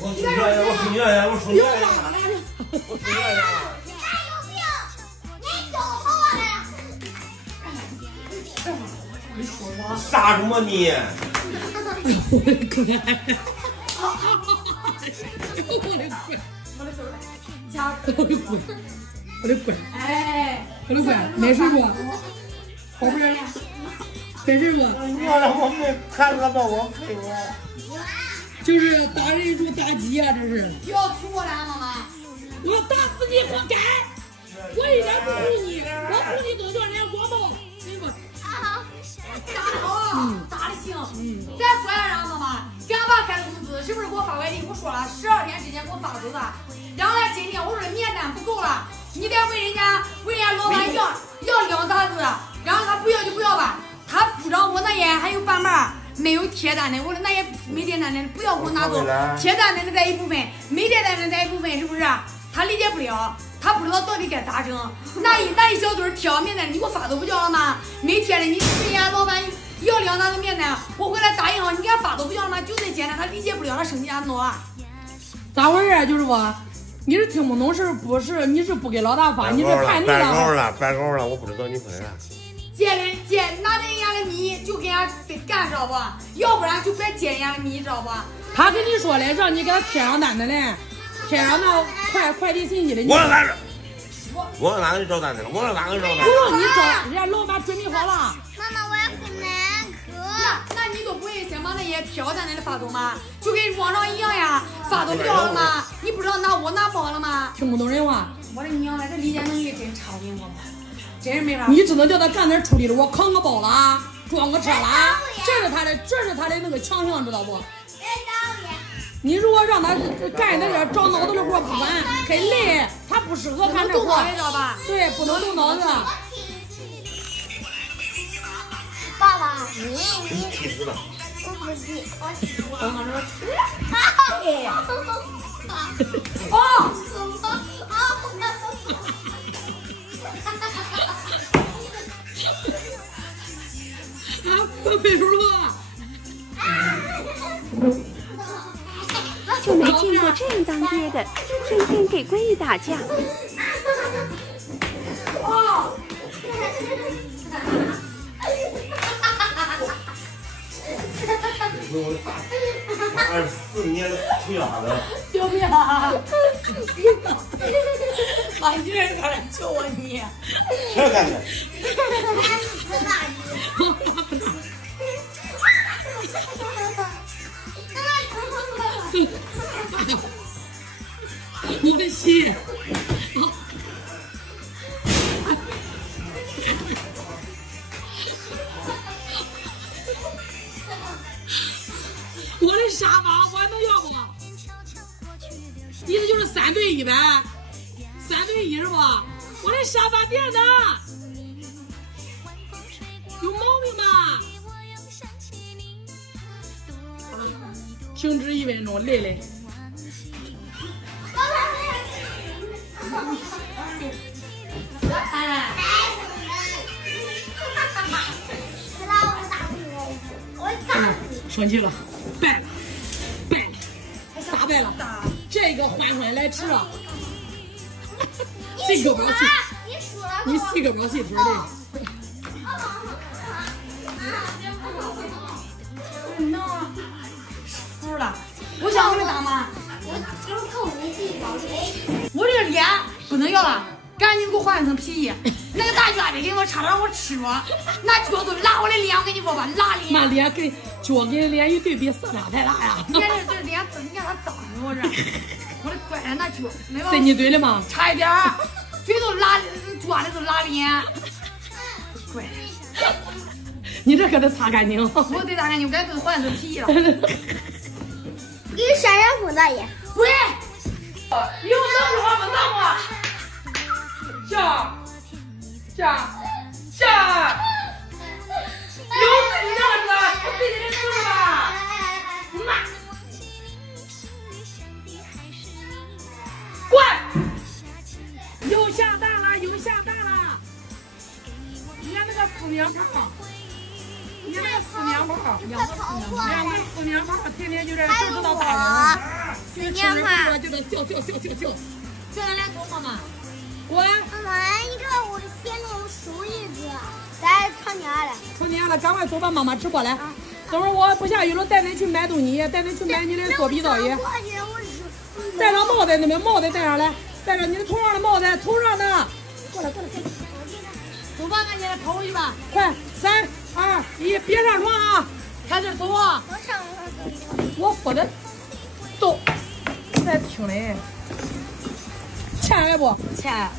我出去呀！我出去呀！我出去呀！我出去呀！有病！你走好了。你说我傻住吗你？我的乖，我的乖，哎，我的乖，没事不？宝贝儿，没事不？我让我没看了吧，我赔我。就是打人猪打鸡呀，这是。不要踢我了，妈妈。我打死你活该！我一点不护你，我护你多少年光膀，行不？啊，打得好，打得行。再说一下，妈妈，想把开的工资是不是给我发快递？我说了，12天之前给我发走的。然后呢，今天我说面单不够了，你得问人家老板要2沓子，然后他不要就不要吧。他付账我那也还有半半。没有贴单的，我说那也没贴单的，不要给我拿走。贴单的再一部分，没贴单的再一部分，是不是？他理解不了，他不知道到底该咋整。那一小堆贴面单，你给我发走不就了吗？没贴的，你人家老板要2沓子面单，我回来打银行，你给他发走不就了吗？就这简单，他理解不了，他生气俺弄啊。咋回事啊？就是说，你是听不懂是不是？你是不给老大发，你是叛逆了？白狗了，我不知道你回来。借拿人家的米就跟人家得干着不？要不然就别借人家的米，知道不？他跟你说了，让你给他贴上单的嘞，贴上那快递信息的。我哪个找单的了？我哪个找单？不用你找，人家老板准备好了。妈妈，我要喝奶可。那你都不会先把那些贴好单的发走吗？就跟网上一样呀，发走不就了吗？你不知道我拿包了吗？听不懂人话。我的娘嘞，这理解能力真差，你知道吗？真是没法。你只能叫他干点处理了，我扛个包了，装个车了，这是他的那个强项，知道不？你如果让他干那点长脑子的活，不管很累，他不适合干这活，知道吧？对，不能动脑子。爸爸，你气死了！我不急，我气我。哦。费叔就没见过这样当爹的，天天给闺女打架。哦。24年的腿丫子。救命！妈，你这人快来救我你！谁干的？我的心，我的沙发我还能要不？意思就是3对1呗，3对1是吧？我的沙发垫呢？有毛病吧？停止1分钟，累累。生气了，败了，打败了，这个欢欢来迟了，谁可不要气？你谁可不要气出来？服了，我想问大妈，我这个脸不能要了，赶紧给我换一层皮衣。那个大脚的给我差点让我吃了，那脚都拉我的脸，我跟你说吧，拉脸。那脸跟脚跟脸一对比，色差太大呀！你看这脸，你看它脏的我这，我的乖，那脚没塞你嘴里吗？差一点儿，嘴都拉，抓的都拉脸。乖，你这可得擦干净。我得擦干净，我赶紧换一层皮衣了。给闪闪风大爷，喂，有能不我们能不？下，有自己的了，有自己的事吧？妈，滚！又下蛋了！你看那个死娘炮，你看那个四娘炮，两个四娘炮，天天就这只知道打人，就是吃人饭就得叫，叫咱俩走妈妈，滚！妈妈，你看我的鞋弄熟一个，咱吵架了。吵架了，赶快走吧，妈妈直播来。等会儿我不下雨了，带你去买东西，带你去买你的做鼻皂液。戴上帽子，那边帽子戴上来，戴上你的头上的帽子，头上的。过来。走吧，赶紧跑回去吧，快！3、2、1，别上床啊！开始走啊！我上。我说的，走，再听嘞，钱来不？钱。